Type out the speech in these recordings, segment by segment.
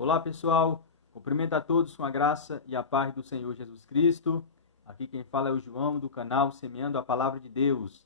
Olá pessoal, cumprimento a todos com a graça e a paz do Senhor Jesus Cristo. Aqui quem fala é o João do canal Semeando a Palavra de Deus.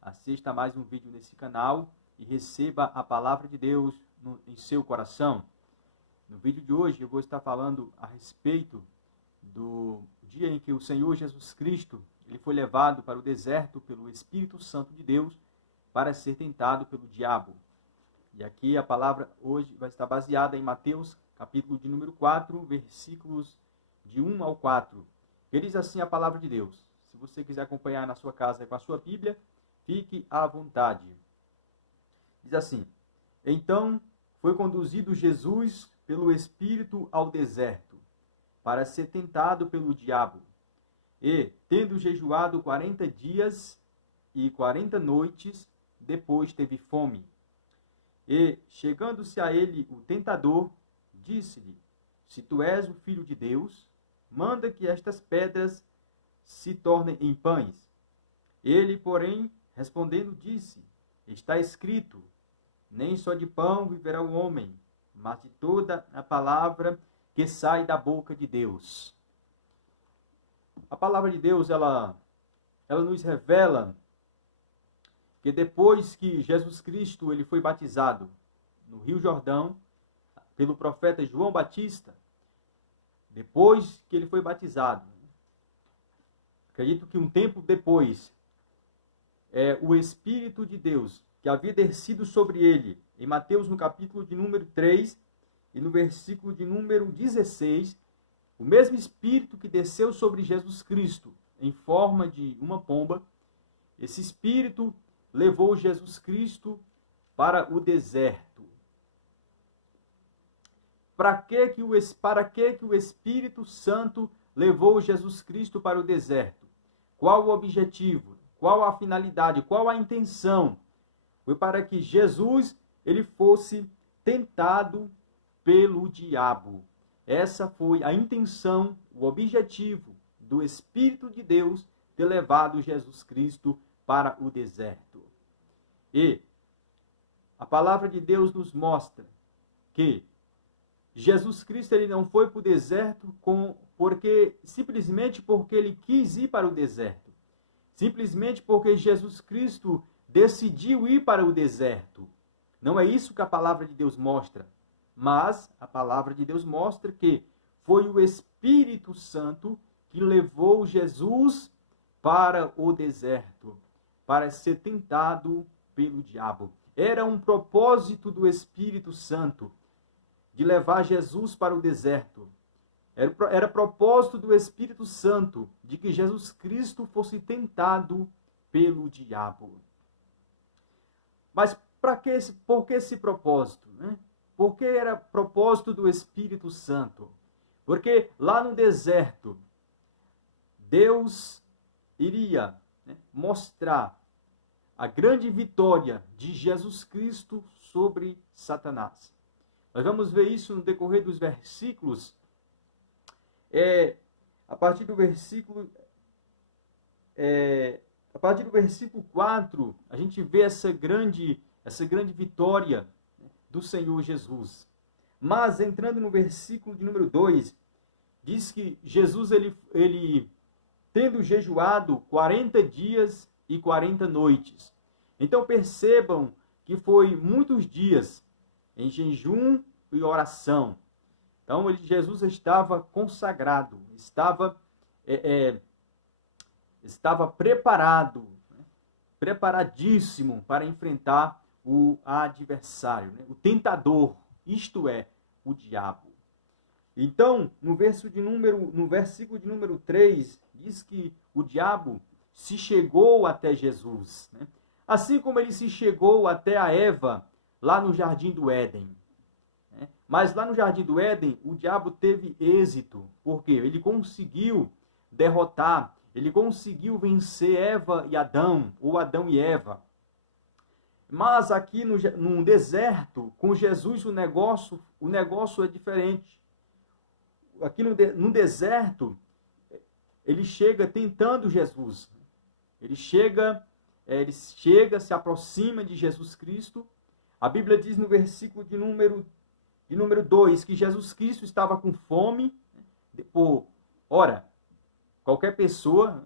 Assista a mais um vídeo nesse canal e receba a Palavra de Deus em seu coração. No vídeo de hoje eu vou estar falando a respeito do dia em que o Senhor Jesus Cristo ele foi levado para o deserto pelo Espírito Santo de Deus para ser tentado pelo diabo. E aqui a palavra hoje vai estar baseada em Mateus, capítulo de número 4, versículos de 1 ao 4. Que diz assim a palavra de Deus. Se você quiser acompanhar na sua casa com a sua Bíblia, fique à vontade. Diz assim: Então foi conduzido Jesus pelo Espírito ao deserto, para ser tentado pelo diabo. E, tendo jejuado 40 dias e 40 noites, depois teve fome. E, chegando-se a ele o tentador, disse-lhe: Se tu és o Filho de Deus, manda que estas pedras se tornem em pães. Ele, porém, respondendo, disse: Está escrito: Nem só de pão viverá o homem, mas de toda a palavra que sai da boca de Deus. A palavra de Deus, ela nos revela que depois que Jesus Cristo ele foi batizado no Rio Jordão pelo profeta João Batista, depois que ele foi batizado, acredito que um tempo depois, o Espírito de Deus, que havia descido sobre ele, em Mateus no capítulo de número 3 e no versículo de número 16, o mesmo Espírito que desceu sobre Jesus Cristo em forma de uma pomba, esse Espírito levou Jesus Cristo para o deserto. Para que o Espírito Santo levou Jesus Cristo para o deserto? Qual o objetivo? Qual a finalidade? Qual a intenção? Foi para que Jesus ele fosse tentado pelo diabo. Essa foi a intenção, o objetivo do Espírito de Deus ter levado Jesus Cristo para o deserto. E a palavra de Deus nos mostra que Jesus Cristo ele não foi para o deserto simplesmente porque ele quis ir para o deserto. Simplesmente porque Jesus Cristo decidiu ir para o deserto. Não é isso que a palavra de Deus mostra. Mas a palavra de Deus mostra que foi o Espírito Santo que levou Jesus para o deserto, para ser tentado pelo diabo. Era um propósito do Espírito Santo de levar Jesus para o deserto. Era propósito do Espírito Santo de que Jesus Cristo fosse tentado pelo diabo. Mas por que esse propósito? Né? Por que era propósito do Espírito Santo? Porque lá no deserto, Deus iria mostrar a grande vitória de Jesus Cristo sobre Satanás. Nós vamos ver isso no decorrer dos versículos. A partir do versículo 4, a gente vê essa grande vitória do Senhor Jesus. Mas, entrando no versículo de número 2, diz que Jesus, ele tendo jejuado 40 dias e 40 noites. Então percebam que foi muitos dias em jejum e oração. Então Jesus estava consagrado, estava preparado, preparadíssimo para enfrentar o adversário, o tentador, isto é, o diabo. Então, no versículo de número 3, diz que o diabo se chegou até Jesus, assim como ele se chegou até a Eva lá no Jardim do Éden. Mas lá no Jardim do Éden, o diabo teve êxito, porque ele conseguiu derrotar, ele conseguiu vencer Eva e Adão, ou Adão e Eva. Mas aqui no deserto, com Jesus, o negócio é diferente. Aqui no deserto, ele chega tentando Jesus. Ele chega, se aproxima de Jesus Cristo. A Bíblia diz no versículo de número De número 2, que Jesus Cristo estava com fome. Ora, qualquer pessoa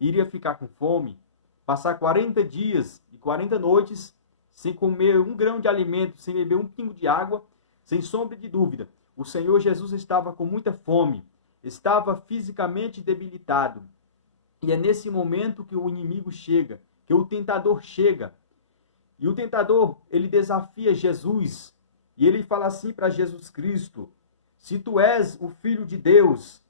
iria ficar com fome, passar 40 dias e 40 noites sem comer um grão de alimento, sem beber um pingo de água, sem sombra de dúvida. O Senhor Jesus estava com muita fome, estava fisicamente debilitado. E é nesse momento que o inimigo chega, que o tentador chega. E o tentador, ele desafia Jesus. E ele fala assim para Jesus Cristo: se tu és o Filho de Deus,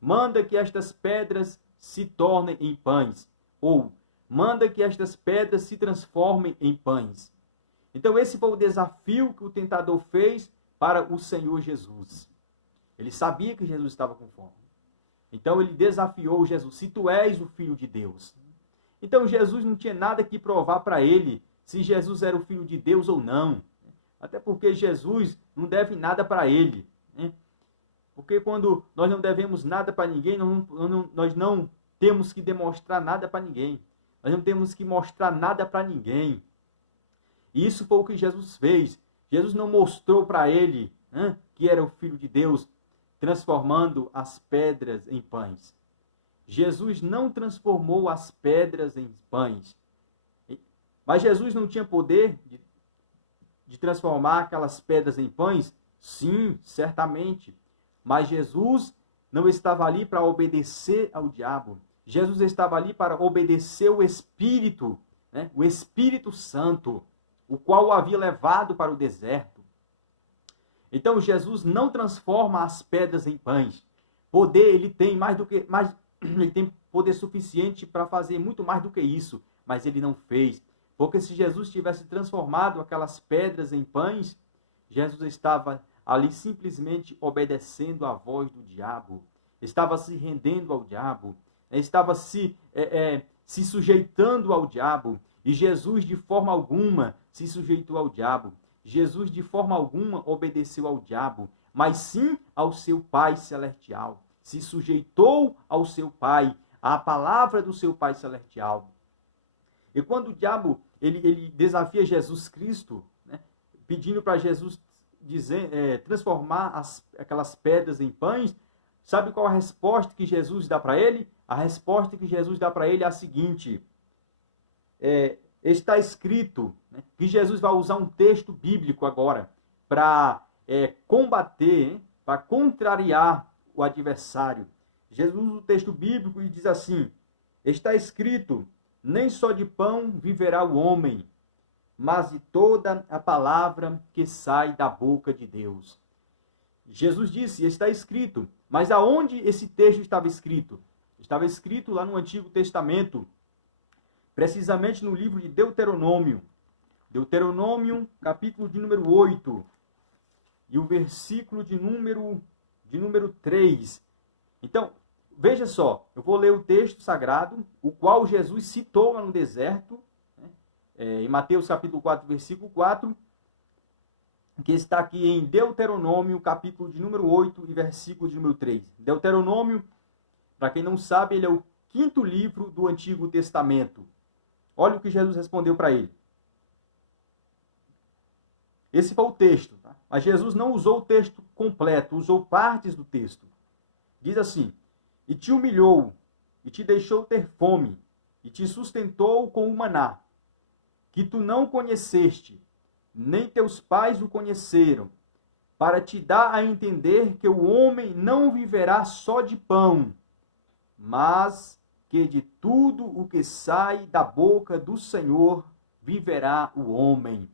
manda que estas pedras se tornem em pães. Ou, manda que estas pedras se transformem em pães. Então esse foi o desafio que o tentador fez para o Senhor Jesus. Ele sabia que Jesus estava com fome. Então ele desafiou Jesus: se tu és o Filho de Deus. Então Jesus não tinha nada que provar para ele se Jesus era o Filho de Deus ou não. Até porque Jesus não deve nada para ele. Né? Porque quando nós não devemos nada para ninguém, nós não temos que demonstrar nada para ninguém. Nós não temos que mostrar nada para ninguém. E isso foi o que Jesus fez. Jesus não mostrou para ele que era o Filho de Deus, transformando as pedras em pães. Jesus não transformou as pedras em pães. Mas Jesus não tinha poder de transformar aquelas pedras em pães? Sim, certamente. Mas Jesus não estava ali para obedecer ao diabo. Jesus estava ali para obedecer o Espírito, né? O Espírito Santo, o qual o havia levado para o deserto. Então Jesus não transforma as pedras em pães. Poder ele tem ele tem poder suficiente para fazer muito mais do que isso, mas ele não fez. Porque se Jesus tivesse transformado aquelas pedras em pães, Jesus estava ali simplesmente obedecendo à voz do diabo, estava se rendendo ao diabo, estava se sujeitando ao diabo. E Jesus de forma alguma se sujeitou ao diabo. Jesus de forma alguma obedeceu ao diabo, mas sim ao seu Pai Celestial. Se sujeitou ao seu Pai, à palavra do seu Pai Celestial. E quando o diabo ele desafia Jesus Cristo, né, pedindo para Jesus transformar aquelas pedras em pães, sabe qual a resposta que Jesus dá para ele? A resposta que Jesus dá para ele é a seguinte: está escrito, né, que Jesus vai usar um texto bíblico agora para combater, para contrariar o adversário. Jesus usa o texto bíblico e diz assim: está escrito, nem só de pão viverá o homem, mas de toda a palavra que sai da boca de Deus. Jesus disse, está escrito. Mas aonde esse texto estava escrito? Estava escrito lá no Antigo Testamento, precisamente no livro de Deuteronômio. Deuteronômio, capítulo de número 8, e o versículo de número 3. Então, veja só, eu vou ler o texto sagrado, o qual Jesus citou lá no deserto, em Mateus capítulo 4, versículo 4, que está aqui em Deuteronômio, capítulo de número 8 e versículo de número 3. Deuteronômio, para quem não sabe, ele é o 5º livro do Antigo Testamento. Olha o que Jesus respondeu para ele. Esse foi o texto, tá? Mas Jesus não usou o texto completo, usou partes do texto. Diz assim: e te humilhou, e te deixou ter fome, e te sustentou com o maná, que tu não conheceste, nem teus pais o conheceram, para te dar a entender que o homem não viverá só de pão, mas que de tudo o que sai da boca do Senhor viverá o homem.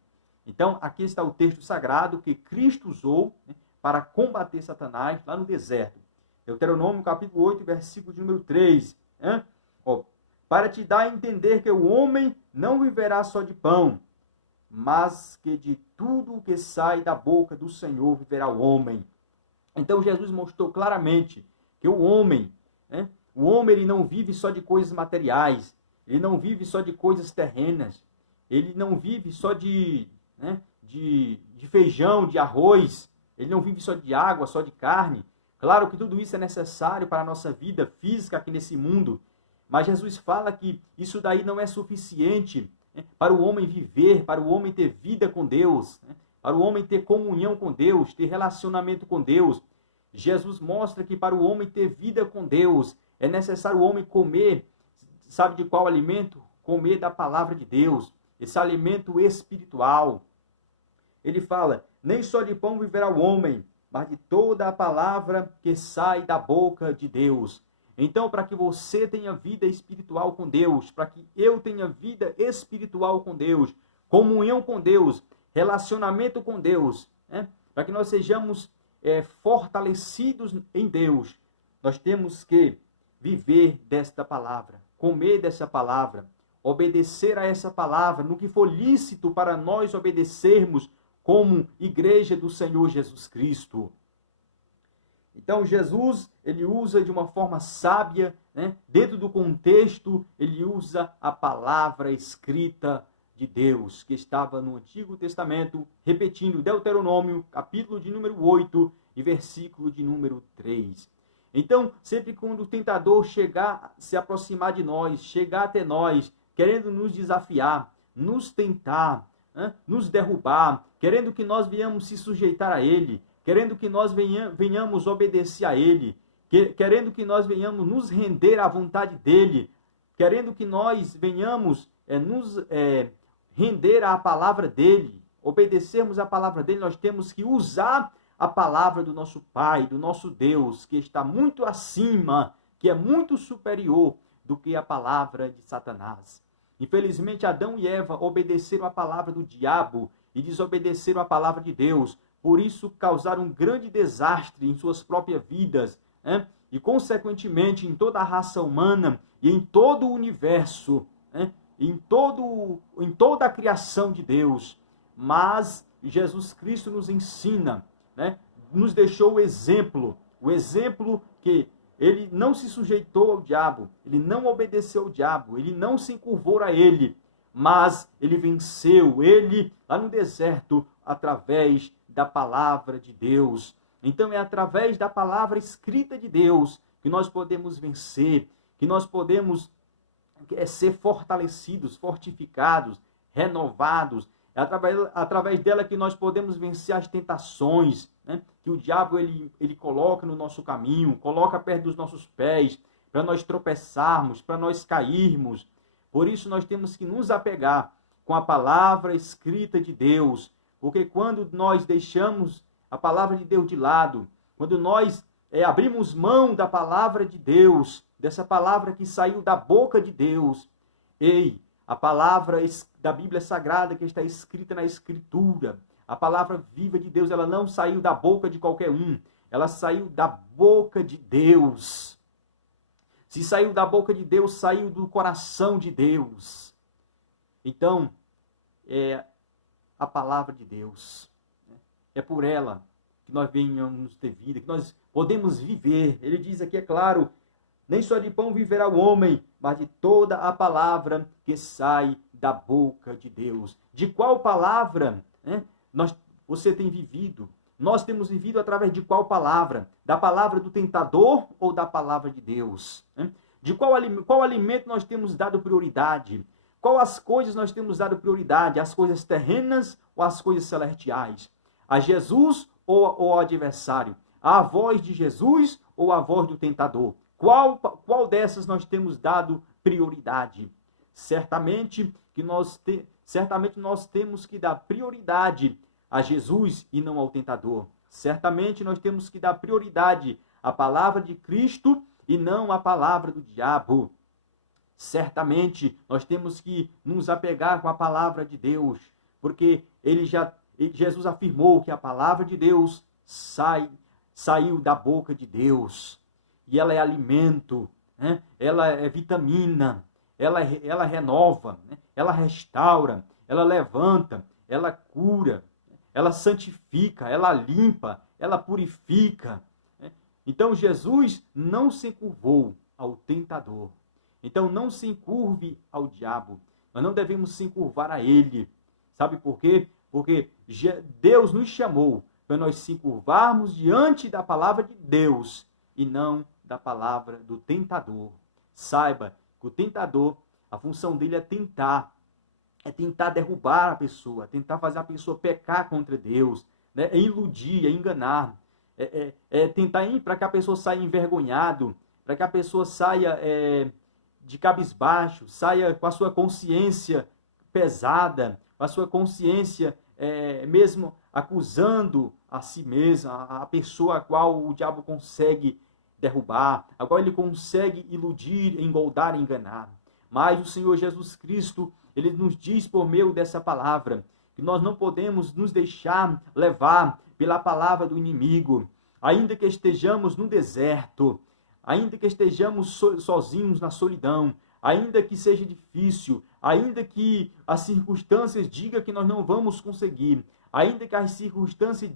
Então, aqui está o texto sagrado que Cristo usou, né, para combater Satanás lá no deserto. Deuteronômio capítulo 8, versículo de número 3. Para te dar a entender que o homem não viverá só de pão, mas que de tudo o que sai da boca do Senhor viverá o homem. Então Jesus mostrou claramente que o homem ele não vive só de coisas materiais, ele não vive só de coisas terrenas, ele não vive só de feijão, de arroz, ele não vive só de água, só de carne. Claro que tudo isso é necessário para a nossa vida física aqui nesse mundo, mas Jesus fala que isso daí não é suficiente para o homem viver, para o homem ter vida com Deus, para o homem ter comunhão com Deus, ter relacionamento com Deus. Jesus mostra que para o homem ter vida com Deus, é necessário o homem comer, sabe de qual alimento? Comer da palavra de Deus, esse alimento espiritual. Ele fala, nem só de pão viverá o homem, mas de toda a palavra que sai da boca de Deus. Então, para que você tenha vida espiritual com Deus, para que eu tenha vida espiritual com Deus, comunhão com Deus, relacionamento com Deus, né? Para que nós sejamos fortalecidos em Deus, nós temos que viver desta palavra, comer dessa palavra, obedecer a essa palavra, no que for lícito para nós obedecermos como igreja do Senhor Jesus Cristo. Então, Jesus, ele usa de uma forma sábia, né? Dentro do contexto, ele usa a palavra escrita de Deus, que estava no Antigo Testamento, repetindo Deuteronômio, capítulo de número 8 e versículo de número 3. Então, sempre quando o tentador chegar, se aproximar de nós, chegar até nós, querendo nos desafiar, nos tentar, né? Nos derrubar, querendo que nós venhamos se sujeitar a ele, querendo que nós venhamos obedecer a ele, querendo que nós venhamos nos render à vontade dele, querendo que nós venhamos nos render à palavra dele, obedecermos à palavra dele, nós temos que usar a palavra do nosso Pai, do nosso Deus, que está muito acima, que é muito superior do que a palavra de Satanás. Infelizmente, Adão e Eva obedeceram a palavra do diabo e desobedeceram a palavra de Deus. Por isso, causaram um grande desastre em suas próprias vidas, né? E, consequentemente, em toda a raça humana e em todo o universo, né? em toda a criação de Deus. Mas Jesus Cristo nos ensina, né? Nos deixou o exemplo que ele não se sujeitou ao diabo, ele não obedeceu ao diabo, ele não se encurvou a ele, mas ele venceu ele lá no deserto através da palavra de Deus. Então é através da palavra escrita de Deus que nós podemos vencer, que nós podemos ser fortalecidos, fortificados, renovados. É através dela que nós podemos vencer as tentações, né? Que o diabo ele coloca no nosso caminho, coloca perto dos nossos pés, para nós tropeçarmos, para nós cairmos. Por isso nós temos que nos apegar com a palavra escrita de Deus, porque quando nós deixamos a palavra de Deus de lado, quando nós abrimos mão da palavra de Deus, dessa palavra que saiu da boca de Deus, a palavra da Bíblia Sagrada que está escrita na Escritura, a palavra viva de Deus, ela não saiu da boca de qualquer um, ela saiu da boca de Deus. Se saiu da boca de Deus, saiu do coração de Deus. Então, a palavra de Deus. É por ela que nós venhamos ter vida, que nós podemos viver. Ele diz aqui, é claro, nem só de pão viverá o homem, mas de toda a palavra que sai da boca de Deus. De qual palavra você tem vivido? Nós temos vivido através de qual palavra? Da palavra do tentador ou da palavra de Deus? De qual alimento nós temos dado prioridade? Qual as coisas nós temos dado prioridade? As coisas terrenas ou as coisas celestiais? A Jesus ou ao adversário? A voz de Jesus ou a voz do tentador? Qual dessas nós temos dado prioridade? Certamente nós temos que dar prioridade a Jesus e não ao tentador. Certamente nós temos que dar prioridade à palavra de Cristo e não à palavra do diabo. Certamente nós temos que nos apegar com a palavra de Deus, porque Jesus afirmou que a palavra de Deus saiu da boca de Deus. E ela é alimento, né? Ela é vitamina, ela renova, né? Ela restaura, ela levanta, ela cura, ela santifica, ela limpa, ela purifica. Né? Então Jesus não se encurvou ao tentador. Então não se encurve ao diabo. Nós não devemos se encurvar a ele. Sabe por quê? Porque Deus nos chamou para nós se encurvarmos diante da palavra de Deus e não da palavra do tentador. Saiba que o tentador, a função dele é tentar é tentar derrubar a pessoa, tentar fazer a pessoa pecar contra Deus, né? É iludir, é enganar, é tentar ir para que a pessoa saia envergonhado, para que a pessoa saia de cabisbaixo, saia com a sua consciência pesada, com a sua consciência mesmo acusando a si mesma, a pessoa a qual o diabo consegue derrubar, a qual ele consegue iludir, engoldar, enganar. Mas o Senhor Jesus Cristo, ele nos diz por meio dessa palavra, que nós não podemos nos deixar levar pela palavra do inimigo, ainda que estejamos no deserto, ainda que estejamos sozinhos na solidão, ainda que seja difícil, ainda que as circunstâncias digam que nós não vamos conseguir, ainda que as circunstâncias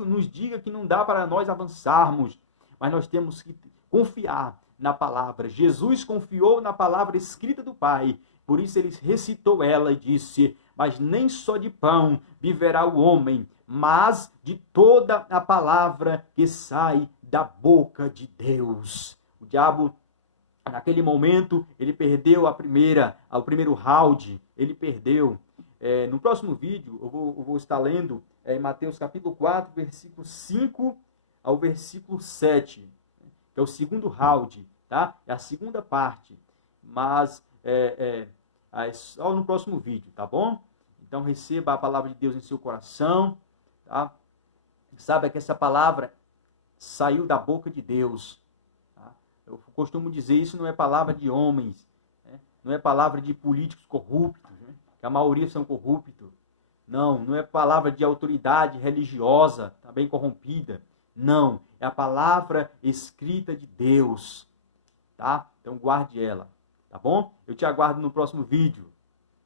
nos digam que não dá para nós avançarmos, mas nós temos que confiar na palavra. Jesus confiou na palavra escrita do Pai, por isso ele recitou ela e disse: mas nem só de pão viverá o homem, mas de toda a palavra que sai da boca de Deus. O diabo, naquele momento, ele perdeu o primeiro round, ele perdeu. No próximo vídeo, eu vou estar lendo em Mateus capítulo 4, versículo 5 ao versículo 7, que é o segundo round, tá? É a segunda parte, mas só no próximo vídeo, tá bom? Então receba a palavra de Deus em seu coração, tá? Saiba que essa palavra saiu da boca de Deus. Tá? Eu costumo dizer, isso não é palavra de homens, né? Não é palavra de políticos corruptos, né? Que a maioria são corruptos. Não é palavra de autoridade religiosa, também corrompida. Não, é a palavra escrita de Deus, tá? Então guarde ela, tá bom? Eu te aguardo no próximo vídeo.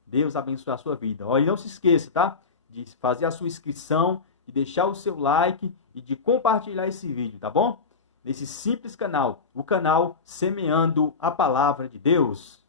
Deus abençoe a sua vida. E não se esqueça, tá? De fazer a sua inscrição, de deixar o seu like e de compartilhar esse vídeo, tá bom? Nesse simples canal, o canal Semeando a Palavra de Deus.